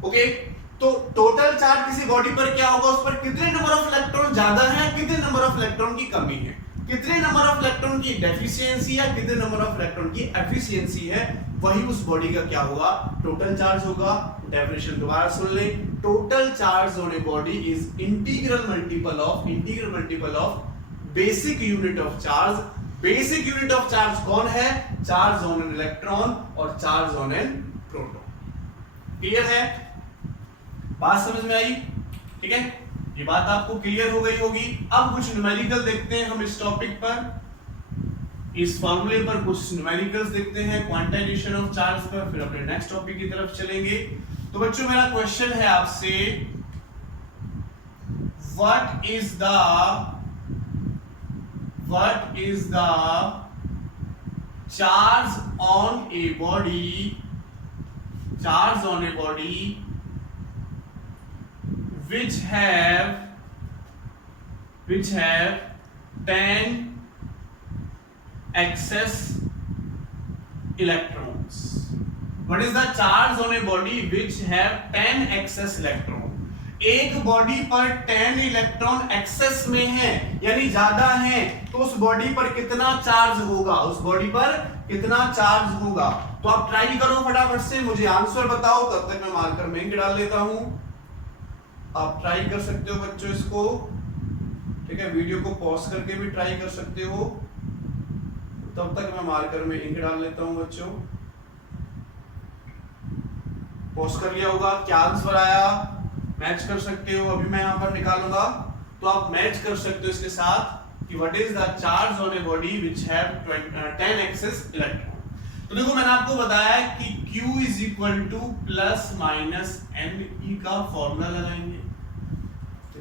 ओके, तो टोटल चार्ज किसी बॉडी पर क्या होगा? उस पर कितने नंबर ऑफ इलेक्ट्रॉन ज्यादा है, कितने नंबर ऑफ इलेक्ट्रॉन की कमी है, कितने नंबर ऑफ इलेक्ट्रॉन की डेफिशिएंसी है, कितने नंबर ऑफ इलेक्ट्रॉन की एफिशिएंसी है, वही उस बॉडी का क्या होगा? टोटल चार्ज होगा। डेफिनेशन दोबारा सुन ले, total charge on a body is integral multiple of basic unit of charge. Basic unit of charge कौन है? चार्ज ऑन एन इलेक्ट्रॉन और charge on an proton. Clear है? बात समझ में आई? ठीक है, ये बात आपको क्लियर हो गई होगी। अब कुछ न्यूमेरिकल देखते हैं हम इस टॉपिक पर, इस फॉर्मूले पर कुछ न्यूमेरिकल्स देखते हैं, क्वांटाइजेशन ऑफ चार्ज पर, फिर अपने नेक्स्ट टॉपिक की तरफ चलेंगे। तो बच्चों मेरा क्वेश्चन है आपसे, what is the charge on a body which have 10 excess electrons? What is the charge on a body which have 10 excess electron? एक बॉडी पर 10 इलेक्ट्रॉन एक्सेस में है, यानी ज्यादा है, तो उस बॉडी पर कितना चार्ज होगा? उस बॉडी पर कितना चार्ज होगा? तो आप ट्राई करो फटाफट से, मुझे आंसर बताओ, तब तक मैं मार्कर में डाल लेता हूं। आप ट्राई कर सकते हो बच्चों इसको, ठीक है, वीडियो को पॉज करके भी ट्राई कर सकते हो, तब तक मैं मार्कर में इंक डाल लेता हूं बच्चों। पॉज कर लिया होगा, क्या आंसर आया मैच कर सकते हो, अभी मैं यहां पर निकालूंगा तो आप मैच कर सकते हो इसके साथ कि what is the charge on a body which have 10 excess electron. तो देखो मैंने आपको बताया कि Q is equal to plus minus NE का फॉर्मूला लगाएंगे।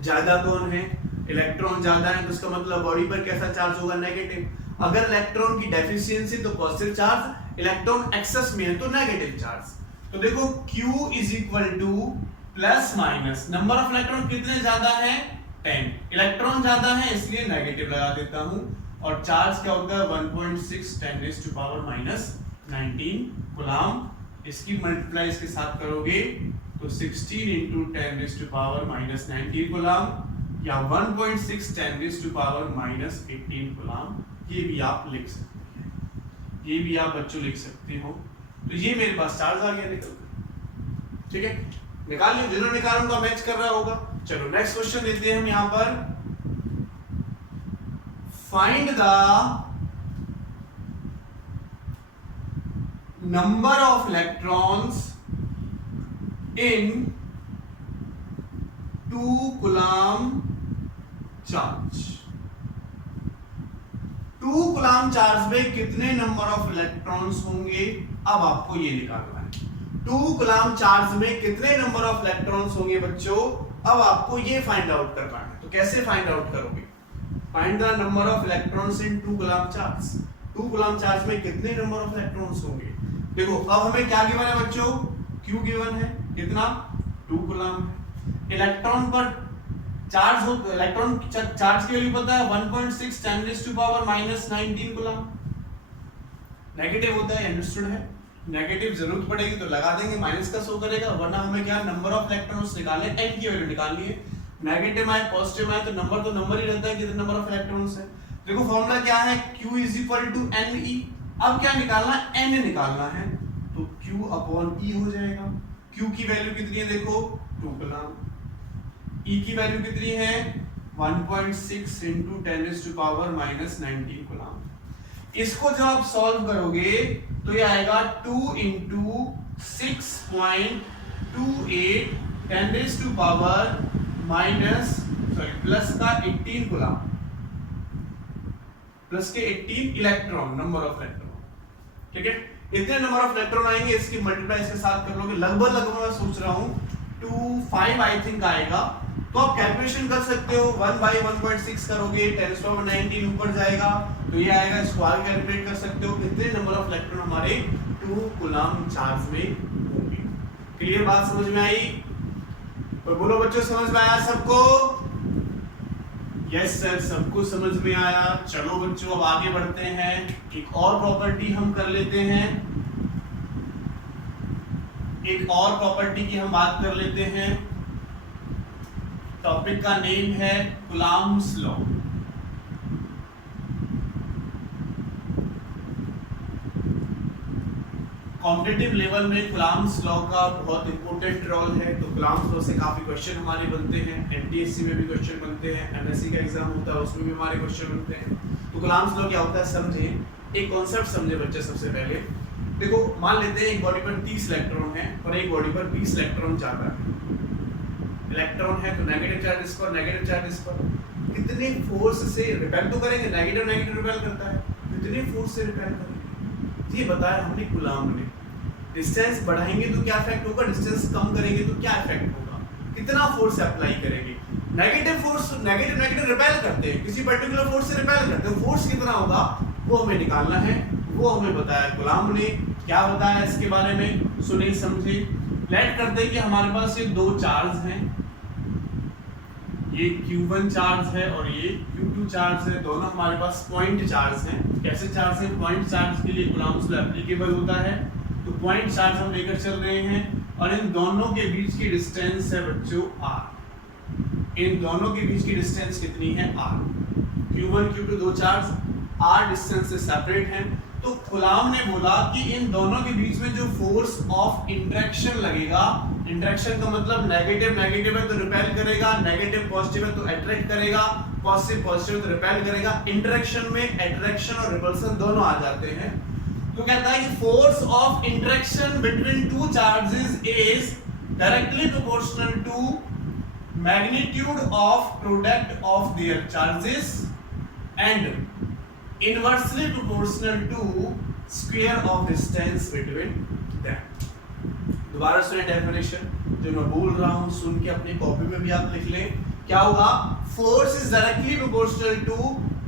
ज्यादा कौन है? इलेक्ट्रॉन ज्यादा है, तो इसका मतलब बॉडी पर कैसा चार्ज होगा? नेगेटिव। अगर इलेक्ट्रॉन की डेफिशिएंसी तो पॉजिटिव चार्ज, इलेक्ट्रॉन एक्सेस में है तो नेगेटिव चार्ज। तो देखो Q is equal to plus minus, number of electron कितने ज्यादा है? 10। इलेक्ट्रॉन ज्यादा है इसलिए नेगेटिव लगा देता हूं, और चार्ज क्या होता है? 1.6 10⁻⁻⁹ कूलम। इसकी मल्टीप्लाई इसके साथ करोगे तो 16 इंटू 10⁻⁻⁻19 कूलम या 1.6 10⁻⁻⁻18 कूलम, ये भी आप लिख सकते हैं, ये भी आप बच्चों लिख सकते हो। तो ये मेरे पास चार्ज आ गया निकल कर, ठीक है, निकाल लियो, जिन्होंने निकाला उनका मैच कर रहा होगा। चलो नेक्स्ट क्वेश्चन लेते हैं हम यहां पर, find the number of electrons in 2 coulomb charge. 2 coulomb charge में कितने नंबर ऑफ इलेक्ट्रॉन्स होंगे, अब आपको ये निकालना है। 2 कूलम चार्ज में कितने नंबर ऑफ इलेक्ट्रॉन्स होंगे बच्चों, अब आपको ये फाइंड आउट करना है। तो कैसे फाइंड आउट करोगे, find the number of electrons in 2 coulomb charge. 2 coulomb charge में कितने नंबर ऑफ इलेक्ट्रॉन्स होंगे। देखो अब हमें क्या गिवन है बच्चों, Q गिवन है, कितना 2 कूलम। इलेक्ट्रॉन पर चार्ज हो, इलेक्ट्रॉन चार्ज की वैल्यू पता है 1.6 10⁻⁻19 कूलम। नेगेटिव होता है, अंडरस्टूड है, नेगेटिव जरूरत पड़ेगी तो लगा देंगे, माइनस का शो करेगा, वरना हमें क्या नंबर ऑफ इलेक्ट्रॉन्स निकालने, n की वैल्यू निकालनी है। नेगेटिव आए पॉजिटिव आए तो नंबर ही रहता है, कितने नंबर ऑफ इलेक्ट्रॉन्स है। देखो फॉर्मूला क्या है, Q = Ne। अब क्या निकालना है, n निकालना है, तो Q/E हो जाएगा। Q की वैल्यू कितनी है देखो 2 कूलम, E की वैल्यू कितनी है 1.6 × 10⁻⁻19 कूलम। इसको जब आप सॉल्व करोगे तो ये आएगा 2 × 6.28 प्लस का 18 कूलम, प्लस के 18 इलेक्ट्रॉन, नंबर ऑफ इलेक्ट्रॉन, ठीक है। इतने नंबर ऑफ इलेक्ट्रॉन आएंगे, इसकी मल्टीप्लाई इसके साथ कर लोगे, लगभग मैं सोच रहा हूं 25 आई थिंक आएगा। तो आप कैलकुलेशन कर सकते हो, 1/1.6 करोगे 10⁻19 ऊपर जाएगा, तो ये आएगा, इसको आगे कैलकुलेट कर सकते हो कितने नंबर ऑफ इलेक्ट्रॉन हमारे 2 कूलम चार्ज में होंगे। क्लियर बात समझ में आई, और बोलो बच्चों समझ में आया सबको। यस सर, सबको समझ में आया। चलो बच्चों अब आगे बढ़ते हैं, एक और प्रॉपर्टी हम कर लेते हैं, एक और प्रॉपर्टी की हम बात कर लेते हैं। टॉपिक का नेम है कूलम्ब्स लॉ। कॉम्पिटिटिव लेवल में कूलम्ब्स लॉ का बहुत इंपॉर्टेंट रोल है। तो कूलम्ब्स लॉ से काफी क्वेश्चन हमारे बनते हैं, एमटीएससी में भी क्वेश्चन बनते हैं, एमएससी का एग्जाम होता है उसमें भी हमारे क्वेश्चन बनते हैं। तो कूलम्ब्स लॉ क्या होता है समझे, एक कॉन्सेप्ट समझे बच्चे। सबसे पहले देखो, मान लेते हैं एक बॉडी पर 30 इलेक्ट्रॉन है और एक बॉडी पर 20 इलेक्ट्रॉन जाता है। इलेक्ट्रॉन है तो नेगेटिव चार्ज इस पर, नेगेटिव चार्ज इस पर, कितने फोर्स से रिपेल तो करेंगे, नेगेटिव नेगेटिव रिपेल करता है, कितने फोर्स से रिपेल करेंगे, ये बताया हमने कूलम्ब ने। डिस्टेंस बढ़ाएंगे तो क्या इफेक्ट होगा, डिस्टेंस कम करेंगे तो क्या इफेक्ट होगा, कितना फोर्स अप्लाई करेंगे। Negative force, negative negative repel करते हैं, किसी पर्टिकुलर फोर्स से रिपेल करते हैं, फोर्स कितना होगा वो हमें निकालना है, वो हमें बताया कूलम्ब ने। क्या बताया इसके बारे में, सुने समझे। लेट करते हैं कि हमारे पास ये 2 चार्ज हैं, ये Q1 चार्ज है और ये Q2 चार्ज है, दोनों हमारे पास पॉइंट चार्ज हैं। कैसे चार्ज है, पॉइंट चार्ज के लिए कूलम्ब्स लॉ एप्लीकेबल होता है। तो पॉइंट चार्ज हम लेकर चल रहे हैं और इन दोनों के बीच की डिस्टेंस है बच्चों r। इन दोनों के बीच की डिस्टेंस कितनी है r। Q1 Q2 2 charge r distance से सेपरेट हैं। तो कूलम्ब ने बोला कि इन दोनों के बीच में जो फोर्स ऑफ इंटरेक्शन लगेगा, इंटरेक्शन का मतलब नेगेटिव नेगेटिव है तो रिपेल करेगा, नेगेटिव पॉजिटिव है तो अट्रैक्ट करेगा, पॉजिटिव पॉजिटिव तो रिपेल करेगा। इंटरेक्शन में अट्रैक्शन और रिपल्सन दोनों आ जाते हैं। तो कहता है कि force of interaction between 2 charges is directly proportional to magnitude of product of their charges and inversely proportional to square of distance between them। दोबारा सुने डेफिनेशन, जो मैं बोल रहा हूं सुन के अपनी कॉपी में भी आप लिख लें। क्या होगा, force is directly proportional to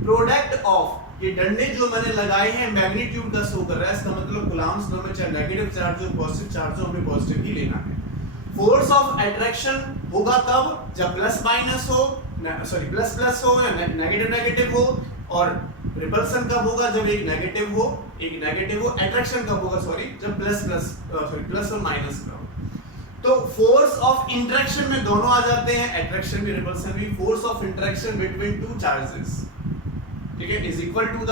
product of, ये डंडे जो मैंने लगाए हैं मैग्नीट्यूड का शो कर रहा है, इसका मतलब कूलम्ब्स लॉ में चाहे नेगेटिव चार्ज हो पॉजिटिव चार्ज हो, हमें पॉजिटिव ही लेना है। फोर्स ऑफ अट्रैक्शन होगा तब जब प्लस माइनस हो, सॉरी प्लस प्लस हो या नेगेटिव नेगेटिव हो, और रिपल्सन कब होगा जब एक नेगेटिव हो, अट्रैक्शन कब होगा सॉरी जब प्लस प्लस सॉरी प्लस और माइनस का हो। तो फोर्स ऑफ इंटरेक्शन में दोनों आ जाते हैं, अट्रैक्शन भी रिपल्सन भी। Force of interaction between two charges, ठीक है, is equal to the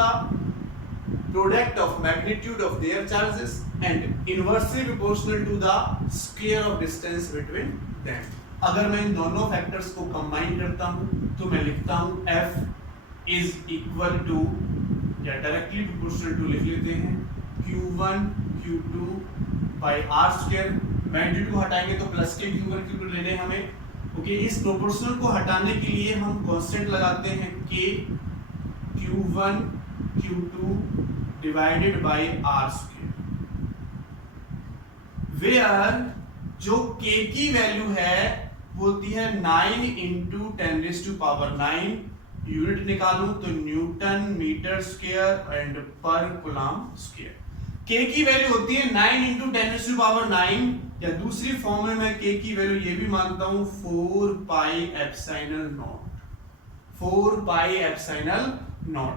product of magnitude of their charges and inversely proportional to the square of distance between them. अगर मैं इन दोनों फैक्टर्स को कंबाइन करता हूं तो मैं लिखता हूं F इज इक्वल टू, या डायरेक्टली प्रोपोर्शनल टू लिख लेते हैं, Q1 Q2 बाय R स्क्वायर। मैग्नीट्यूड को हटाएंगे तो प्लस के Q1 Q2 लेने हमें, ओके। इस प्रोपोर्शनल को हटाने के लिए हम कांस्टेंट लगाते हैं K Q1 Q2 divided by R square, where जो K की वैल्यू है वो होती है 9 into 10⁻⁹। यूनिट निकालूं तो न्यूटन मीटर स्क्वायर एंड पर कूलम्ब स्क्वायर। K की वैल्यू होती है 9 into 10⁻⁹, या दूसरी फॉर्म में मैं K की वैल्यू ये भी मानता हूं 4 pi epsilon not, 4 pi epsilon not.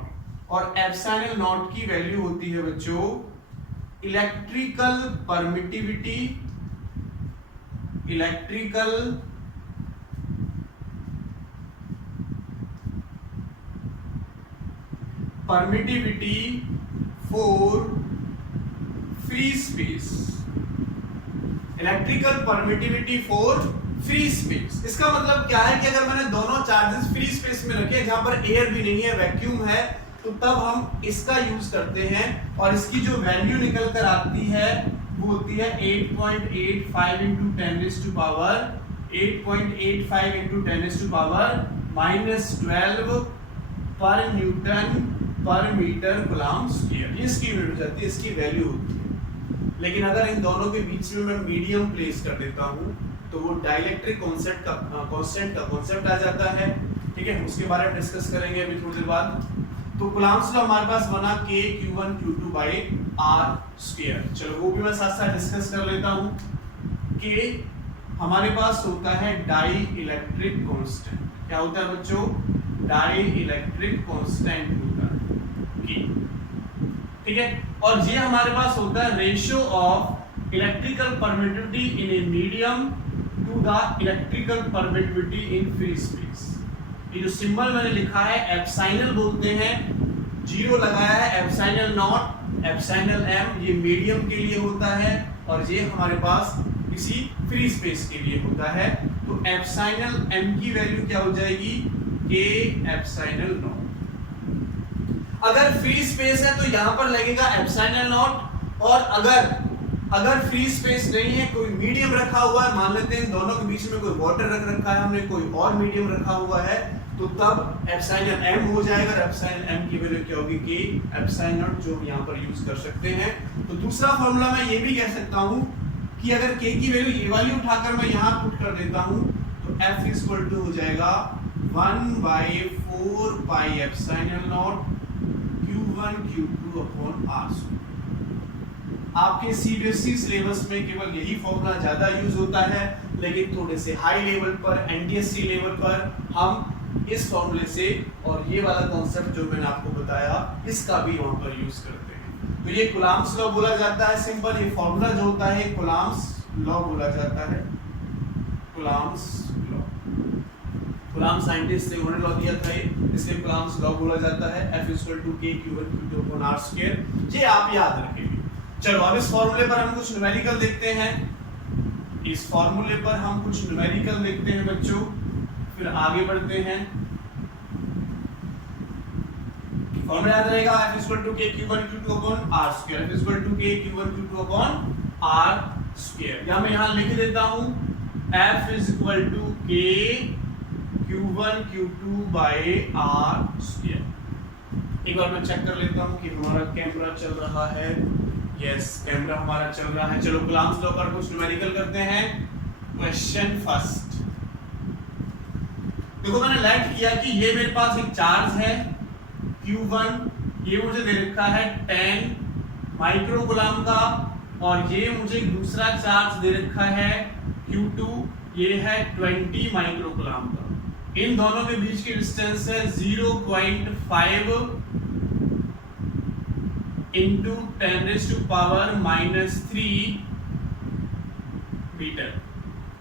और एप्सिलॉन नॉट की वैल्यू होती है बच्चों electrical permittivity, electrical permittivity for free space, electrical permittivity for free space. इसका मतलब क्या है कि अगर मैंने दोनों चार्जेस फ्री स्पेस में रखे जहां पर एयर भी नहीं है, वैक्यूम है, तो तब हम इसका यूज करते हैं और इसकी जो वैल्यू निकल कर आती है वो होती है 8.85 into 10⁻⁻12 पर न्यूटन पर मीटर कूलम्ब स्क्वायर। इसकी यूनिट हो जाती है, इसकी वैल्यू होती है। लेकिन अगर इन दोनों के बीच में मैं मीडियम प्लेस कर देता हूं तो वो डाइलेक्ट्रिक कांस्टेंट का कांसेप्ट आ जाता है, ठीक है। उसके बारे में डिस्कस करेंगे अभी थोड़ी देर बाद। तो कूलम्ब्स लॉ हमारे पास बना K Q1 Q2 बाय R स्क्वायर। चलो वो भी मैं साथ साथ डिस्कस कर लेता हूं। K हमारे पास होता है डाई इलेक्ट्रिक कांस्टेंट। क्या होता है बच्चों? डाई इलेक्ट्रिक कांस्टेंट होता है K, ठीक है। और ये हमारे पास होता है ratio of electrical permittivity in a medium to the electrical permittivity in free space. ये जो सिंबल मैंने लिखा है एप्सिलॉन बोलते हैं, 0 लगाया है एप्सिलॉन नॉट, एप्सिलॉन m, ये मीडियम के लिए होता है और ये हमारे पास किसी फ्री स्पेस के लिए होता है। तो एप्सिलॉन m की वैल्यू क्या हो जाएगी? K epsilon not. अगर फ्री स्पेस है तो यहां पर लगेगा एप्सिलॉन नॉट, और अगर फ्री स्पेस नहीं है, कोई मीडियम रखा हुआ है, मान लेते हैं दोनों के बीच में कोई वाटर रख रखा है हमने, कोई और मीडियम रखा हुआ है, तो तब एप्सिलॉन m हो जाएगा। और एप्सिलॉन m की वैल्यू क्या होगी? K एप्सिलॉन नॉट, जो हम यहां पर यूज कर सकते हैं। तो दूसरा फॉर्मूला मैं ये भी कह सकता हूं कि अगर K की वैल्यू ये वाली उठाकर मैं यहां पुट कर देता हूं तो F इक्वल टू हो जाएगा 1/4 pi epsilon not Q1 Q2 upon R। आपके सीबीएसई सिलेबस में केवल यही फॉर्मूला ज्यादा यूज होता है, लेकिन थोड़े से हाई लेवल पर, एनडीएससी लेवल पर हम इस फॉर्मूले से और ये वाला कॉन्सेप्ट जो मैंने आपको बताया इसका भी वहां पर यूज करते हैं। तो ये कूलम्ब्स लॉ बोला जाता है, सिंपल। ये फॉर्मूला जो होता है कूलम्ब्स लॉ बोला जाता है, कूलम्ब्स लॉ। कूलम्ब साइंटिस्ट ने उन्होंने लॉ दिया था, इसलिए कूलम्ब्स लॉ बोला जाता है। F = K Q1 Q2 upon R square. ये आप याद रखेंगे। चलो अब इस फॉर्मूले पर हम कुछ न्यूमेरिकल देखते हैं। इस फॉर्मूले पर हम कुछ न्यूमेरिकल देखते हैं बच्चों, फिर आगे बढ़ते हैं। फॉर्मूला याद रहेगा F = K Q1 Q2 upon R square. F = K Q1 Q2 upon R square. या मैं यहां लिख देता हूं F = K Q1 Q2 बाय R स्क्वायर। एक बार मैं चेक कर लेता हूं कि हमारा कैमरा चल रहा है। यस, कैमरा हमारा चल रहा है। चलो कूलम्ब्स लॉ पर कुछ न्यूमेरिकल करते हैं। क्वेश्चन फर्स्ट, देखो मैंने लेट किया कि ये मेरे पास एक चार्ज है Q1, ये मुझे दे रखा है 10 माइक्रो कूलम्ब का, और ये मुझे दूसरा चार्ज दे रखा है Q2, ये है 20 माइक्रो कूलम्ब का। इन दोनों के बीच की डिस्टेंस है 0.5 × 10⁻³ मीटर।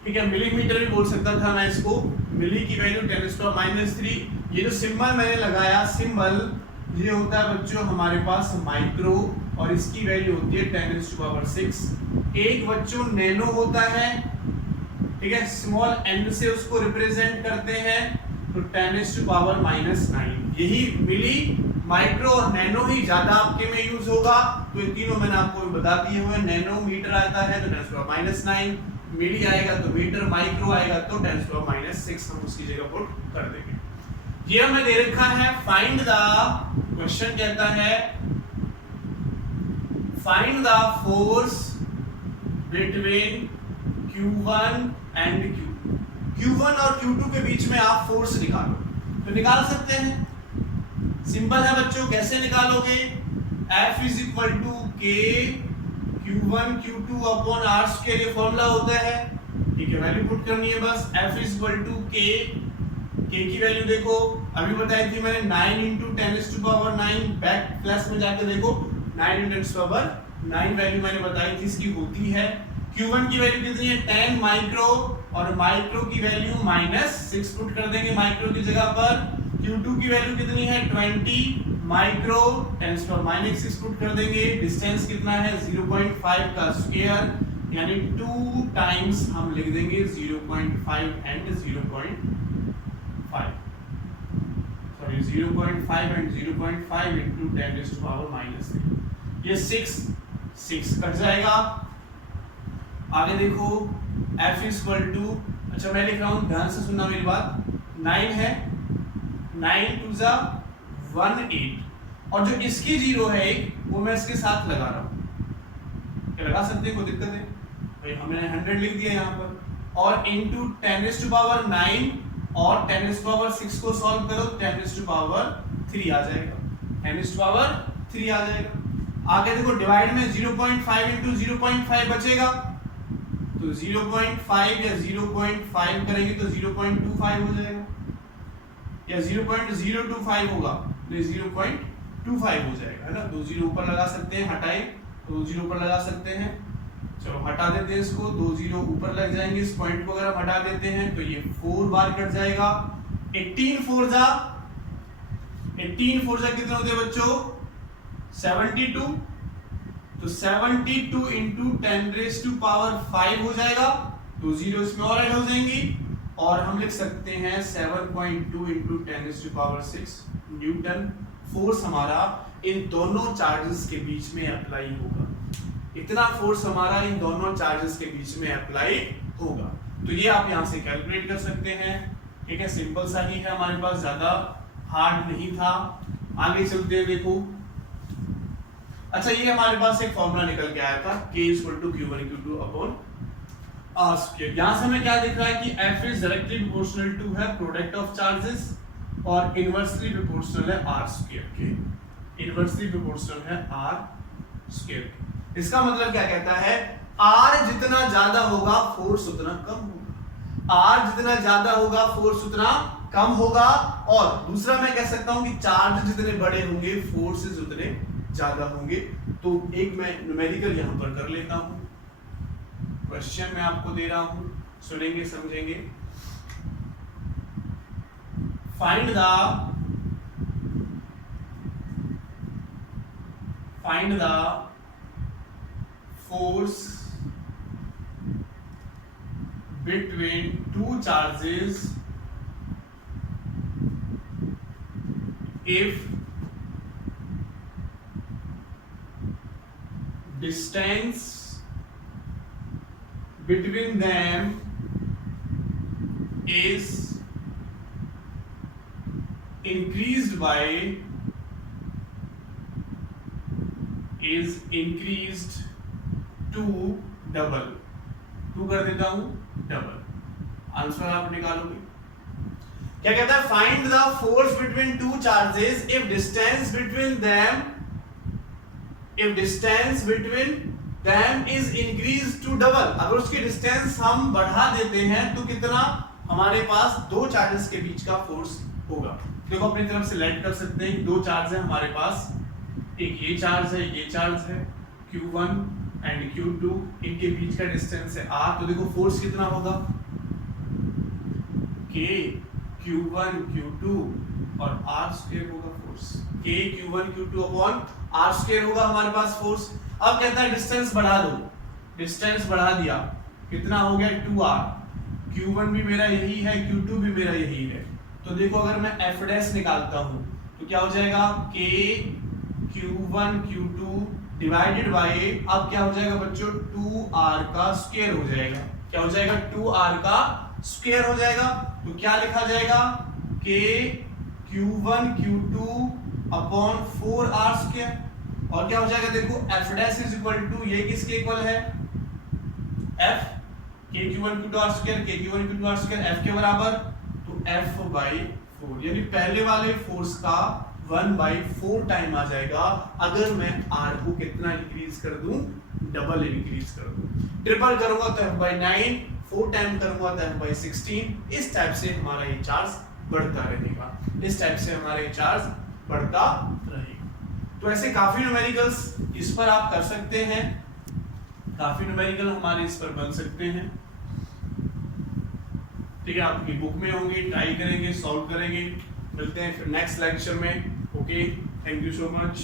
ठीक है, मिलीमीटर भी बोल सकता था मैं इसको, मिली की वैल्यू 10⁻³ ये जो सिंबल मैंने लगाया सिंबल ये होता है बच्चों हमारे पास माइक्रो और इसकी वैल्यू होती है 10⁻⁶। एक बच्चों नैनो होता है, ठीक है, स्मॉल n से उसको रिप्रेजेंट करते हैं तो 10⁻⁹ यही मिली माइक्रो और नैनो ही ज्यादा आपके में यूज होगा। तो ये तीनों मैंने आपको बता दिए हुए, नैनोमीटर आता है तो 10⁻⁹, मिली आएगा तो मीटर, माइक्रो आएगा तो 10⁻⁶, हम उसकी जगह पुट कर देंगे। ये हमें दे रखा है फाइंड द, क्वेश्चन कहता है find the force between Q1 and Q1 और Q2 के बीच में आप फोर्स निकालो, तो निकाल सकते हैं, सिंपल है बच्चों। कैसे निकालोगे? F = K Q1 Q2 upon r² ये फॉर्मूला होता है, ठीक है, वैल्यू पुट करनी है बस। F = K की वैल्यू देखो अभी बताई थी मैंने 9 × 10⁹ बैक प्लस में जाके देखो 9 × 10⁹ वैल्यू मैंने बताई थी इसकी होती है। Q1 की वैल्यू कितनी है 10 माइक्रो और माइक्रो की वैल्यू -6 पुट कर देंगे माइक्रो की जगह पर। Q2 की वैल्यू कितनी है 20 माइक्रो 10⁻⁶ पुट कर देंगे। डिस्टेंस कितना है 0.5 का स्क्वायर यानी 2 टाइम्स हम लिख देंगे 0.5 एंड 0.5 सॉरी 0.5 एंड 0.5 into 10⁻⁻3 ये 6 कट जाएगा। आगे देखो F = अच्छा मैं लिख रहा हूं, ध्यान से सुनना मेरी बात, 9 है, 9 2 ज़ा 18 और जो इसकी 0 है वो मैं इसके साथ लगा रहा हूं, क्या लगा सकते हैं, कोई दिक्कत है भाई, हमने 100 लिख दिया यहाँ पर और इनटू 10⁻⁹ और 10⁻⁶ को सॉल्व करो 10⁻³ आ जाएगा, 10⁻³ आ जाएगा। आगे देखो डिवाइड में 0.5 into 0.5 बचेगा तो 0.5 या 0.5 करेंगे तो 0.25 हो जाएगा या 0.025 होगा तो 0.25 हो जाएगा, है ना। 2 0 ऊपर लगा सकते हैं, हटाएं तो 2 0 ऊपर लगा सकते हैं, चलो हटा देते हैं इसको, 2 0 ऊपर लग जाएंगे, इस पॉइंट को अगर हम हटा देते हैं तो ये 4 बार कट जाएगा। 18 4 जा कितने होते हैं बच्चों 72, तो 72 into 10⁵ हो जाएगा, तो 0 इसमें और ऐड हो जाएंगी और हम लिख सकते हैं 7.2 into 10⁻⁶ न्यूटन फोर्स हमारा इन दोनों चार्जेस के बीच में अप्लाई होगा। इतना फोर्स हमारा इन दोनों चार्जेस के बीच में अप्लाई होगा, तो ये आप यहां से कैलकुलेट कर सकते हैं, ठीक है, सिंपल सा ही है हमारे पास, ज्यादा हार्ड नहीं था। आगे चलते हैं, देखो अच्छा ये हमारे पास एक फॉर्मूला निकल के आया था K = Q1 Q2 upon r²। यहां से हमें क्या दिख रहा है कि F is directly proportional to है प्रोडक्ट ऑफ चार्जेस और इनवर्सली प्रोपोर्शनल है r² के, इनवर्सली प्रोपोर्शनल है r²। इसका मतलब क्या कहता है, R जितना ज्यादा होगा फोर्स उतना कम होगा, R जितना ज्यादा होगा फोर्स उतना कम होगा। और दूसरा मैं कह सकता हूं कि चार्ज जितने बड़े होंगे फोर्सेस उतने ज्यादा होंगे। तो एक मैं न्यूमेरिकल यहां पर कर लेता हूं, क्वेश्चन मैं आपको दे रहा हूं, सुनेंगे समझेंगे। Find the force between two charges if distance between them is increased to double, 2 कर देता हूं डबल, आंसर आप निकालोगे। क्या कहता है, find the force between two charges if distance between them is increase to double. अगर उसकी डिस्टेंस हम बढ़ा देते हैं तो कितना हमारे पास दो चार्जेस के बीच का फोर्स होगा। देखो अपनी तरफ से लेट कर सकते हैं, 2 चार्ज है हमारे पास, एक ये चार्ज है, ये चार्ज है Q1 एंड Q2, इनके बीच का डिस्टेंस है R। तो देखो फोर्स कितना होगा, K Q1 Q2 और R स्क्वायर होगा force. K Q1 Q2 upon R square होगा हमारे पास फोर्स। अब कहता है डिस्टेंस बढ़ा दो, डिस्टेंस बढ़ा दिया, कितना हो गया 2R। Q1 भी मेरा यही है, Q2 भी मेरा यही है। तो देखो अगर मैं F डैश निकालता हूं तो क्या हो जाएगा K Q1 Q2 divided bye, अब क्या हो जाएगा बच्चों 2R का स्क्वायर हो जाएगा। क्या हो जाएगा 2R का स्क्वायर हो जाएगा। तो क्या लिखा जाएगा K Q1 Q2 upon 4R square. और क्या हो जाएगा देखो F dash is equal to, ये किसके इक्वल है F K Q1 Q2 R square, K Q1 Q2 R square F के बराबर, तो F बाई 4, यानी पहले वाले फोर्स का 1/4 टाइम आ जाएगा अगर मैं R को कितना इंक्रीज कर दूं, डबल इंक्रीज कर दूं। ट्रिपल करूंगा तो F/9, 4 टाइम करूंगा तो F/16। इस टाइप से हमारा ये चार्ज बढ़ता रहेगा, इस टाइप से हमारा ये चार्ज बढ़ता रहेगा। तो ऐसे काफी न्यूमेरिकल्स इस पर आप कर सकते हैं, काफी न्यूमेरिकल हमारे इस पर बन सकते हैं। ठीक है, आपकी बुक में होंगे, ट्राई करेंगे, सॉल्व करेंगे। मिलते हैं फिर नेक्स्ट लेक्चर में। Okay, thank you so much.